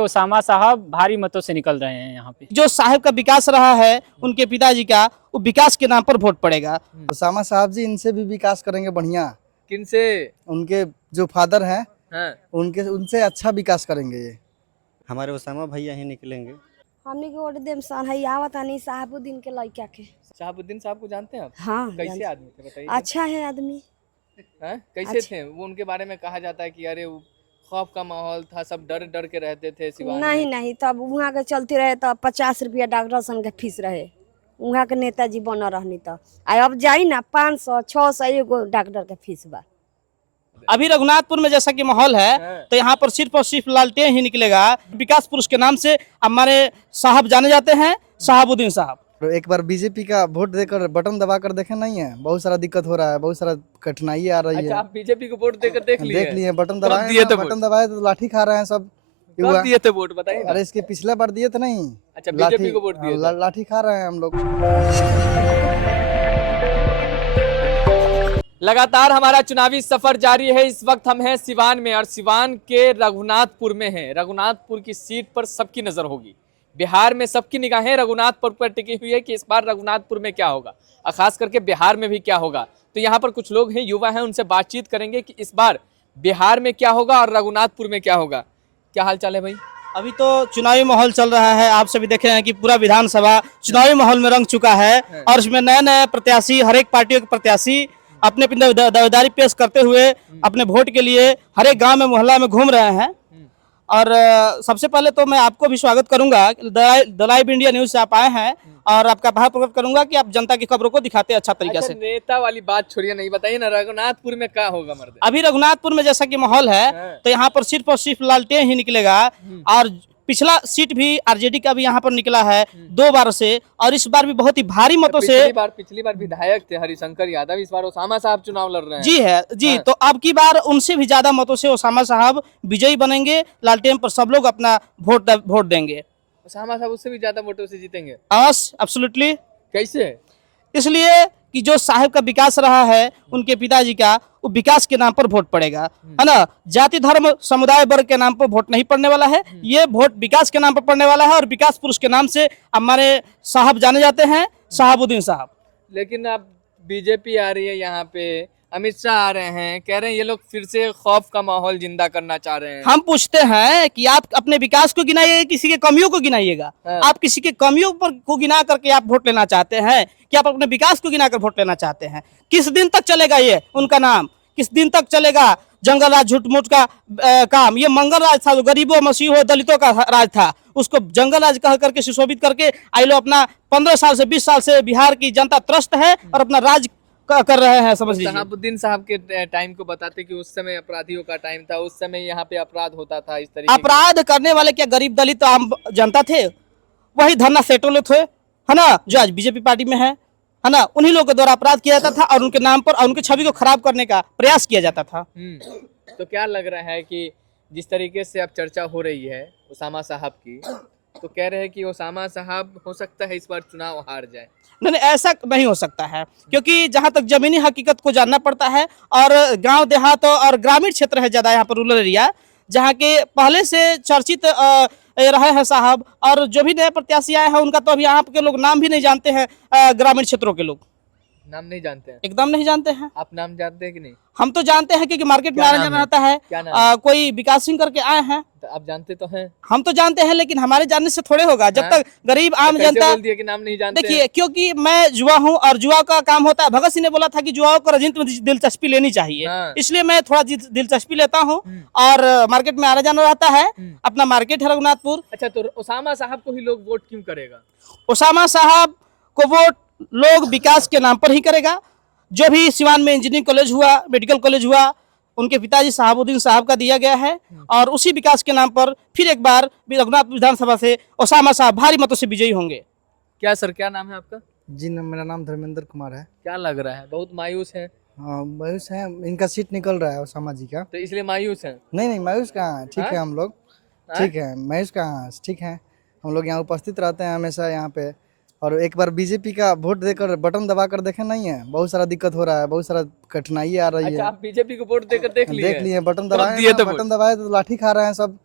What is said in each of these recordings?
Osama साहब भारी मतों से निकल रहे हैं यहाँ पे। जो साहब का विकास रहा है उनके पिताजी का, वो विकास के नाम पर वोट पड़ेगा। ओसामा साहब जी इनसे भी विकास करेंगे बढ़िया। किनसे? उनके जो फादर हैं हाँ। उनसे अच्छा विकास करेंगे ये। हमारे ओसामा भैया ही निकलेंगे। हमने के वोट देम सन है आवत नहीं साहबुद्दीन के लड़का के। शहाबुद्दीन साहब को जानते हैं आप? हाँ कैसे आदमी थे बताइए। अच्छा है आदमी। हाँ? कैसे अच्छा। थे वो? उनके बारे में कहा जाता है कि अरे वो खौफ का माहौल था, सब डर डर के रहते थे सिवान नहीं में। नहीं तब वहाँ के चलते रहे तो 50 रुपया डॉक्टर सन के फीस रहे वहाँ के नेताजी बना रहनी तो अब जाई ना 500 600 एगो डॉक्टर के फीस बा। अभी रघुनाथपुर में जैसा कि माहौल है तो यहाँ पर सिर्फ और सिर्फ लालटेन ही निकलेगा। विकास पुरुष के नाम से हमारे साहब जाने जाते हैं, शहाबुद्दीन साहब। तो एक बार बीजेपी का वोट देकर बटन दबा कर देखे नहीं है, बहुत सारा दिक्कत हो रहा है, बहुत सारा कठिनाई आ रही अच्छा, है। आप बीजेपी को वोट देकर देख लिए? बटन कब दबाए दिए थे ना, वोट? बटन दबाए तो लाठी खा रहे हैं सब कब युवा। दिए थे वोट बताइए ना। अरे इसके पिछले बार दिए थे नहीं। अच्छा, बीजेपी को वोट दिए थे। लाठी खा रहे हैं हम लोग। लगातार हमारा चुनावी सफर जारी है। इस वक्त हम हैं सिवान में और सिवान के रघुनाथपुर में हैं। रघुनाथपुर की सीट पर सबकी नजर होगी। बिहार में सबकी निगाहें रघुनाथपुर पर टिकी हुई है कि इस बार रघुनाथपुर में क्या होगा और खास करके बिहार में भी क्या होगा। तो यहाँ पर कुछ लोग हैं, युवा हैं, उनसे बातचीत करेंगे कि इस बार बिहार में क्या होगा और रघुनाथपुर में क्या होगा। क्या हाल चाल है भाई? अभी तो चुनावी माहौल चल रहा है। आप सभी देखे हैं कि पूरा विधानसभा चुनावी माहौल में रंग चुका है और इसमें नए नए प्रत्याशी, हर एक पार्टियों के प्रत्याशी अपने अपने दावेदारी पेश करते हुए अपने वोट के लिए हर एक गांव में मोहल्ला में घूम रहे हैं। और सबसे पहले तो मैं आपको भी स्वागत करूंगा, दलाइव इंडिया न्यूज से आप आए हैं और आपका आभार प्रकट करूंगा कि आप जनता की खबरों को दिखाते हैं अच्छा तरीके से। नेता वाली बात छोड़िए, नहीं बताइए ना रघुनाथपुर में क्या होगा मर्द? अभी रघुनाथपुर में जैसा कि माहौल है तो यहाँ पर सिर्फ और सिर्फ लालटेन ही निकलेगा। और पिछला सीट भी आरजेडी का भी यहाँ पर निकला है 2 बार से और इस बार भी बहुत ही भारी मतों से। पिछली बार विधायक थे हरिशंकर यादव, इस बार ओसामा साहब चुनाव लड़ रहे हैं। जी है जी। तो अब की बार उनसे भी ज्यादा मतों से ओसामा साहब विजयी बनेंगे। लालटेन पर सब लोग अपना वोट देंगे। ओसामा साहब उससे भी ज्यादा वोटों से जीतेंगे? एब्सोल्युटली। कैसे? इसलिए कि जो साहब का विकास रहा है उनके पिताजी का, वो विकास के नाम पर वोट पड़ेगा, है ना। जाति धर्म समुदाय वर्ग के नाम पर वोट नहीं पड़ने वाला है, ये वोट विकास के नाम पर पड़ने वाला है। और विकास पुरुष के नाम से हमारे साहब जाने जाते हैं, शहाबुद्दीन साहब। लेकिन अब बीजेपी आ रही है यहाँ पे, अमित शाह आ रहे हैं, कह रहे हैं ये लोग फिर से खौफ का माहौल जिंदा करना चाह रहे हैं। हम पूछते हैं कि आप अपने विकास को गिनाइएगा, किसी के कमियों को गिनाइएगा। आप किसी के कमियों पर को गिना करके आप वोट लेना चाहते हैं कि आप अपने विकास को गिना कर वोट लेना चाहते हैं? किस दिन तक चलेगा ये उनका नाम? किस दिन तक चलेगा जंगल राज झूठ मूठ का काम? ये मंगल राज था, जो गरीबों मसीहों दलितों का राज था, उसको जंगल राज कह करके सुशोभित करके आई लोग अपना 15 साल से 20 साल से बिहार की जनता त्रस्त है और अपना राज कर रहे हैं, समझ लीजिए। शहाबुद्दीन साहब के टाइम को बताते कि उस समय अपराधियों का टाइम था, उस समय यहाँ पे अपराध होता था इस तरीके। अपराध करने वाले क्या गरीब दलित आम जनता थे? वही धरना सेटो लोग थे, है ना, जो आज बीजेपी पार्टी में है ना। उन्हीं लोगों के द्वारा अपराध किया जाता था और उनके नाम पर और उनकी छवि को खराब करने का प्रयास किया जाता था। तो क्या लग रहा है कि जिस तरीके से अब चर्चा हो रही है ओसामा साहब की, तो कह रहे हैं कि ओसामा साहब हो सकता है इस बार चुनाव हार जाए? नहीं, ऐसा नहीं हो सकता है, क्योंकि जहां तक जमीनी हकीकत को जानना पड़ता है और गांव देहात और ग्रामीण क्षेत्र है ज़्यादा यहाँ पर, रूरल एरिया, जहाँ के पहले से चर्चित रहे हैं साहब। और जो भी नए प्रत्याशी आए हैं उनका तो अभी यहाँ के लोग नाम भी नहीं जानते हैं। ग्रामीण क्षेत्रों के लोग नाम नहीं जानते हैं? एकदम नहीं जानते हैं। आप नाम जानते हैं कि नहीं? हम तो जानते हैं क्योंकि मार्केट में आना जाना रहता है। क्या नाम है? कोई विकास सिंह करके आए हैं। तो आप जानते तो हैं? हम तो जानते हैं, लेकिन हमारे जानने से थोड़े होगा जब तक गरीब आम तो कैसे जनता। बोल दिया कि नाम नहीं जानते? देखिए, क्योंकि मैं युवा हूं और युवा का काम होता है। भगत सिंह ने बोला था कि युवाओं को राजनीति में दिलचस्पी लेनी चाहिए, इसलिए मैं थोड़ा दिलचस्पी लेता हूं और मार्केट में आना जाना रहता है। अपना मार्केट है रघुनाथपुर। अच्छा, तो ओसामा साहब को ही लोग वोट क्यों करेगा? ओसामा साहब को वोट लोग विकास के नाम पर ही करेगा। जो भी सिवान में इंजीनियरिंग कॉलेज हुआ, मेडिकल कॉलेज हुआ, उनके पिताजी शहाबुद्दीन साहब का दिया गया है और उसी विकास के नाम पर फिर एक बार रघुनाथपुर विधानसभा से ओसामा साहब भारी मतों से विजयी होंगे। क्या सर, क्या नाम है आपका? जी मेरा नाम धर्मेंद्र कुमार है। क्या लग रहा है, बहुत मायूस है? हाँ मायूस है, इनका सीट निकल रहा है ओसामा जी का। तो इसलिए मायूस है? नहीं मायूस कहाँ है, ठीक है हम लोग, ठीक है। मायूस कहाँ है, ठीक है। हम लोग यहाँ उपस्थित रहते हैं हमेशा यहाँ पे। और एक बार बीजेपी का वोट देकर बटन दबा कर देखे नहीं है, बहुत सारा दिक्कत हो रहा है, बहुत सारा कठिनाई आ रही है। अच्छा, आप बीजेपी को वोट देकर देख लिए? बटन दबाए तो लाठी खा रहे हैं सब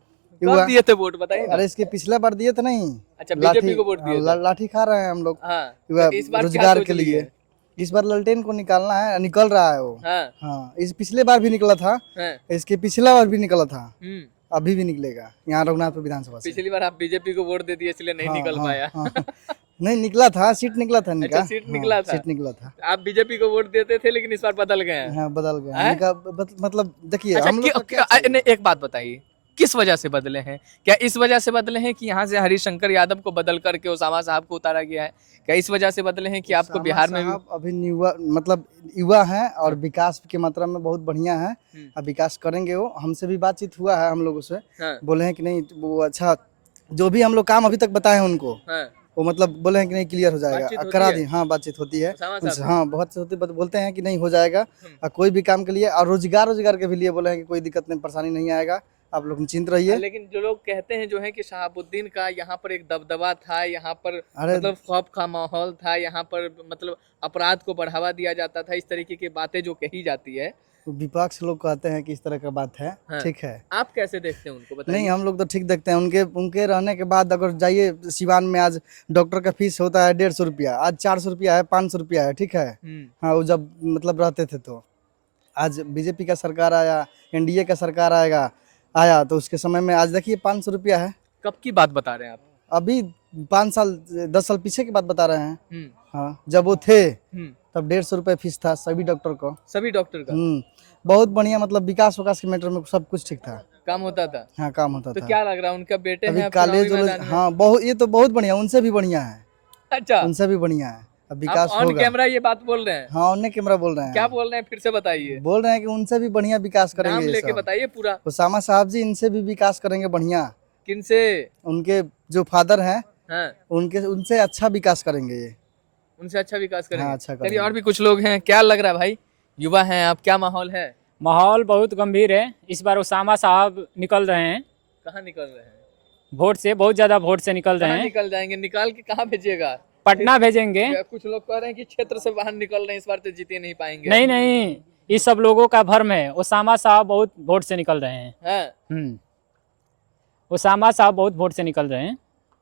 कब दिए थे वोट बताइए ना? अरे इसके पिछला बार दिए थे नहीं। अच्छा बीजेपी को वोट दिए थे। लाठी खा रहे हैं हम लोग हाँ युवा तो इस बार क्या रोजगार सोच के लिए लिए। है? इस बार ललटेन को निकालना है, निकल रहा है वो। हाँ हाँ, इस पिछले बार भी निकला था, हाँ इसके पिछला बार भी निकला था, हम्म। अभी भी निकलेगा यहाँ रघुनाथपुर विधानसभा से। पिछली बार आप बीजेपी को वोट दे दिए इसलिए नहीं हाँ, निकल हाँ, पाया। हाँ। नहीं निकला था, सीट निकला था इनका। अच्छा, सीट निकला था। सीट निकला था। आप बीजेपी को वोट देते थे लेकिन इस बार बदल गए हैं। हाँ बदल गया हैं? इनका मतलब देखिए अच्छा हम लोग का क्या चाहिए? नहीं, एक बात बताइए किस वजह से बदले हैं? क्या इस वजह से बदले हैं कि यहाँ से हरिशंकर यादव को बदल करके ओसामा साहब को उतारा गया है? क्या इस वजह से बदले हैं कि आपको उसामा बिहार में भी साहब अभी युवा मतलब युवा हैं और विकास की मात्रा में बहुत बढ़िया है। अब विकास करेंगे वो, हमसे भी बातचीत हुआ है हम लोगों से, हाँ, बोले हैं कि नहीं वो अच्छा, जो भी हम लोग काम अभी तक बताए हैं उनको, हाँ, वो मतलब बोले हैं कि नहीं क्लियर हो बातचीत जाएगा, होती करा है? दी। हाँ बातचीत होती है ओसामा उनसे, साहब हाँ बहुत से होती बोलते हैं कि नहीं हो जाएगा। और कोई भी काम के लिए और रोजगार के भी लिए बोले हैं कि कोई दिक्कत नहीं, परेशानी नहीं आएगा, आप लोग निश्चिंत रहिए। लेकिन जो लोग कहते हैं जो है कि शहाबुद्दीन का यहाँ पर एक दबदबा था, यहाँ पर अरे मतलब खौफ का माहौल था, यहाँ पर मतलब अपराध को बढ़ावा दिया जाता था, इस तरीके की बातें जो कही जाती है। विपक्ष लोग कहते हैं कि इस तरह का बात है, हाँ। ठीक है। आप कैसे देखते हैं उनको बताइए? नहीं हम लोग तो ठीक देखते हैं, उनके रहने के बाद अगर जाइए सिवान में, आज डॉक्टर का फीस होता है 150 रुपया, आज 400 रुपया है, 500 रुपया है, ठीक है। हाँ वो जब मतलब रहते थे तो, आज बीजेपी का सरकार आया, एनडीए का सरकार आया तो उसके समय में आज देखिए 500 रुपया है। कब की बात बता रहे हैं आप? अभी 5 साल 10 साल पीछे की बात बता रहे हैं। हाँ जब वो थे तब 150 रुपये फीस था सभी डॉक्टर को, सभी डॉक्टर का बहुत बढ़िया, मतलब विकास के मैटर में सब कुछ ठीक था, काम होता था। हाँ काम होता तो था। क्या लग रहा है उनका बेटे अभी हैं अब चुनावी कॉलेज मैदान में? हाँ बहुत, ये तो बहुत बढ़िया, उनसे भी बढ़िया है, अच्छा उनसे भी बढ़िया है। अब आप विकास ऑन होगा। कैमरा ये बात बोल रहे हैं? हाँ उन्हें कैमरा बोल रहे हैं। क्या बोल रहे हैं फिर से बताइए, बोल रहे हैं कि उनसे भी बढ़िया विकास करेंगे नाम ये लेके सब। बताइए पूरा। ओसामा साहब जी इनसे भी विकास करेंगे बढ़िया, किनसे? उनके जो फादर हैं हाँ उनसे अच्छा विकास करेंगे ये। उनसे अच्छा विकास करेंगे। हाँ, अच्छा चलिए करेंगे। और भी कुछ लोग हैं, क्या लग रहा है भाई, युवा हैं आप, क्या माहौल है? माहौल बहुत गंभीर है। इस बार ओसामा साहब निकल रहे हैं कहाँ निकल रहे हैं? वोट से, बहुत ज्यादा वोट से निकल रहे कहाँ हैं। निकल जाएंगे? निकाल के कहाँ भेजिएगा? पटना भेजेंगे। कुछ लोग कह रहे हैं कि क्षेत्र से बाहर निकल रहे हैं, इस बार तो जीते नहीं पाएंगे। नहीं नहीं, इस सब लोगों का भ्रम है। ओसामा साहब बहुत वोट से निकल रहे हैं। हाँ, ओसामा साहब बहुत वोट से निकल रहे हैं।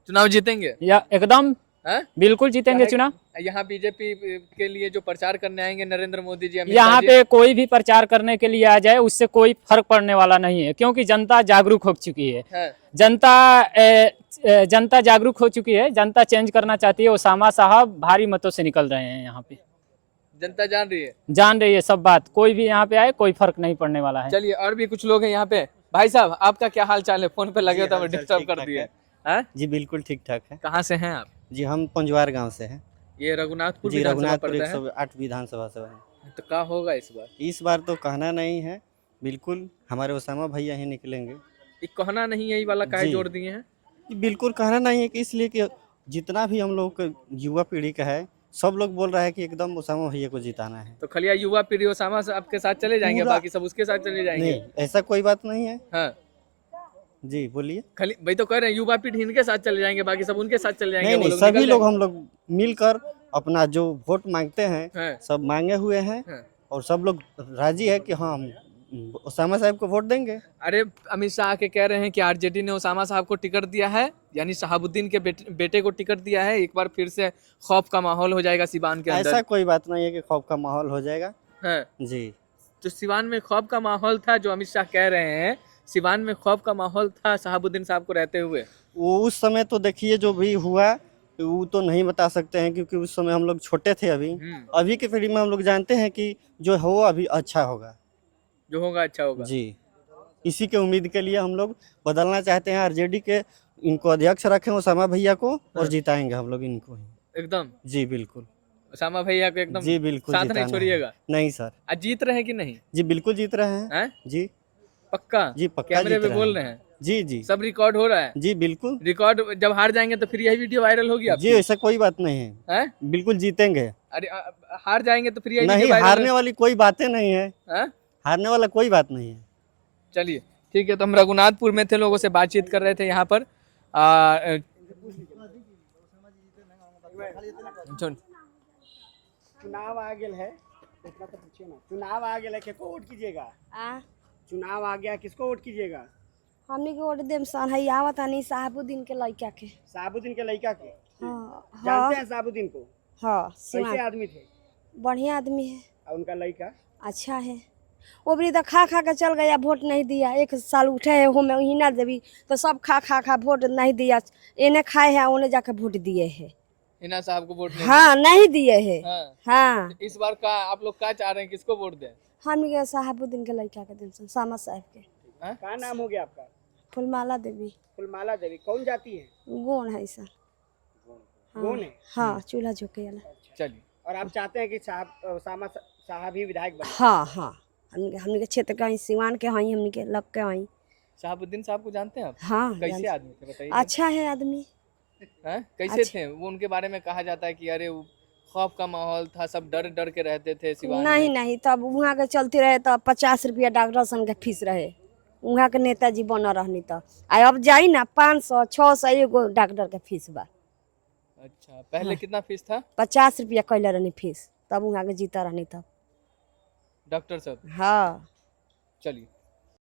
चुनाव जीतेंगे? या एकदम हाँ? बिल्कुल जीतेंगे चुनाव। यहाँ बीजेपी के लिए जो प्रचार करने आएंगे नरेंद्र मोदी जी, अमित यहाँ शाह जी, पे कोई भी प्रचार करने के लिए आ जाए उससे कोई फर्क पड़ने वाला नहीं है, क्योंकि जनता जागरूक हो चुकी है। हाँ, जनता जागरूक हो चुकी है, जनता चेंज करना चाहती है। ओसामा साहब भारी मतों से निकल रहे हैं यहाँ पे, जनता जान रही है। जान रही है सब बात। कोई भी यहाँ पे आए कोई फर्क नहीं पड़ने वाला है। चलिए और भी कुछ लोग हैं यहाँ पे। भाई साहब आपका क्या हाल चाल है? फोन पे लगे तो डिस्टर्ब कर दिए। हाँ? जी बिल्कुल ठीक ठाक है। कहाँ से हैं आप? जी हम पंजवार गांव से हैं। ये रघुनाथपुर जी विधानसभा रघुनाथपुर पड़ता है। 108 विधानसभा से हैं। तो क्या होगा इस बार? इस बार तो कहना नहीं है, बिल्कुल हमारे ओसामा भैया ही निकलेंगे। ये कहना नहीं है, ये वाला काहे जी। जोड़ दिए हैं? कि बिल्कुल कहना नहीं है, कि इसलिए कि जितना भी हम लोग का युवा पीढ़ी का है, सब लोग बोल रहा है कि एकदम ओसामा भैया को जिताना है। तो खलिया युवा पीढ़ी ओसामा से आपके साथ चले जाएंगे, पूरा- बाकी सब उसके साथ चले जाएंगे? नहीं ऐसा कोई बात नहीं है। हाँ, जी बोलिए। खाली भाई तो कह रहे हैं युवा पीढ़ी इनके साथ चले जाएंगे, बाकी सब उनके साथ चले जाएंगे। नहीं वो नहीं, लोग सभी निकल लोग जाएंगे। हम लोग मिलकर अपना जो वोट मांगते हैं हाँ, सब मांगे हुए हैं, हाँ। और सब लोग राजी है कि हाँ हम ओसामा साहब को वोट देंगे। अरे अमित शाह के कह रहे हैं कि आरजेडी ने ओसामा साहब को टिकट दिया है, यानी शहाबुद्दीन के बेटे को टिकट दिया है। एक बार फिर से खौफ का माहौल हो जाएगा सिवान के ऐसा अंदर। कोई बात नहीं है कि खौफ का माहौल हो जाएगा। हाँ, जी तो सिवान में खौफ का माहौल था, जो अमित शाह कह रहे हैं सिवान में खौफ का माहौल था शहाबुद्दीन साहब को रहते हुए। वो उस समय तो देखिए जो भी हुआ वो तो नहीं बता सकते हैं, क्योंकि उस समय हम लोग छोटे थे। अभी की पीढ़ी में हम लोग जानते हैं कि जो हो अभी अच्छा होगा, जो होगा अच्छा होगा। जी इसी के उम्मीद के लिए हम लोग बदलना चाहते हैं। आरजेडी के इनको अध्यक्ष रखें ओसामा भैया को, और जिताएंगे हम लोग इनको ही। एकदम जी बिल्कुल। ओसामा भैया को एकदम जी बिल्कुल साथ नहीं जिताना है। छोड़िएगा। नहीं सर। आज जीत रहे हैं कि नहीं? जी बिल्कुल जीत रहे हैं। हैं? जी पक्का? जी पक्का कैमरे जीत पे बोल रहे हैं? जी जी सब रिकॉर्ड हो रहा है? जी बिल्कुल। रिकॉर्ड जब हार जाएंगे तो फिर यही वीडियो वायरल होगी आपकी? जी ऐसा कोई बात नहीं है, हैं? बिल्कुल जीतेंगे। अरे हार जाएंगे तो फिर यही नहीं, वीडियो वायरल हारने वाली कोई बातें नहीं है, हैं? हारने वाला कोई बात नहीं है। चलिए ठीक है, तो हम रघुनाथपुर में थे, लोगों से बातचीत कर रहे थे यहाँ पर। चुनाव आ गया है, इतना तो पूछिए ना। चुनाव आ गया है, किसको वोट कीजिएगा? चुनाव आ गया, किसको वोट कीजिएगा? हमने के वोट देम सन है आवत नहीं साहबुद्दीन के लड़का के। साहबुद्दीन के लड़का के हाँ जानते हैं साहबुद्दीन को? हाँ कैसे सिवान आदमी थे? बढ़िया आदमी है, और उनका लड़का? अच्छा है। वो भी तो खा खा के चल गया, वोट नहीं दिया। 1 साल उठे है हो में हिना देवी तो सब खा खा खा वोट नहीं दिया। इन्हें खाए हैं उन्हें जाके वोट दिए है। हिना साहब को वोट नहीं हाँ नहीं दिए है। दिया। हाँ। हाँ इस बार का आप लोग क्या चाह रहे हैं, किसको वोट दें? हम के साहबुद्दीन के लड़का के दिन सामा साहब के। क्या नाम हो गया आपका? फुलमाला देवी। फुलमाला देवी कौन जाती है? गोण है सर। कौन है? हाँ चूल्हा झोंके वाला। चलिए, और आप चाहते हैं कि साहब ही विधायक बने? हाँ हाँ हमने के क्षेत्र का सिवान के हई, हमने के लग के हई। शहाबुद्दीन साहब को जानते हैं आप? हाँ कैसे जानते- आदमी थे बताइए? अच्छा है आदमी। हैं? कैसे अच्छा। थे वो? उनके बारे में कहा जाता है कि अरे वो खौफ का माहौल था, सब डर डर के रहते थे सिवान नहीं में। नहीं तब वहाँ के चलते रहे तो 50 रुपया डॉक्टर सन के फीस रहे। वहाँ के नेताजी बना रहनी तो अब जाई ना 500 600 एगो डॉक्टर के फीस बा। अच्छा, पहले हाँ। कितना फीस था 50 रुपया कैले रहनी फीस, तब वहाँ के जीता रहनी तब। डॉक्टर साहब? हाँ चलिए।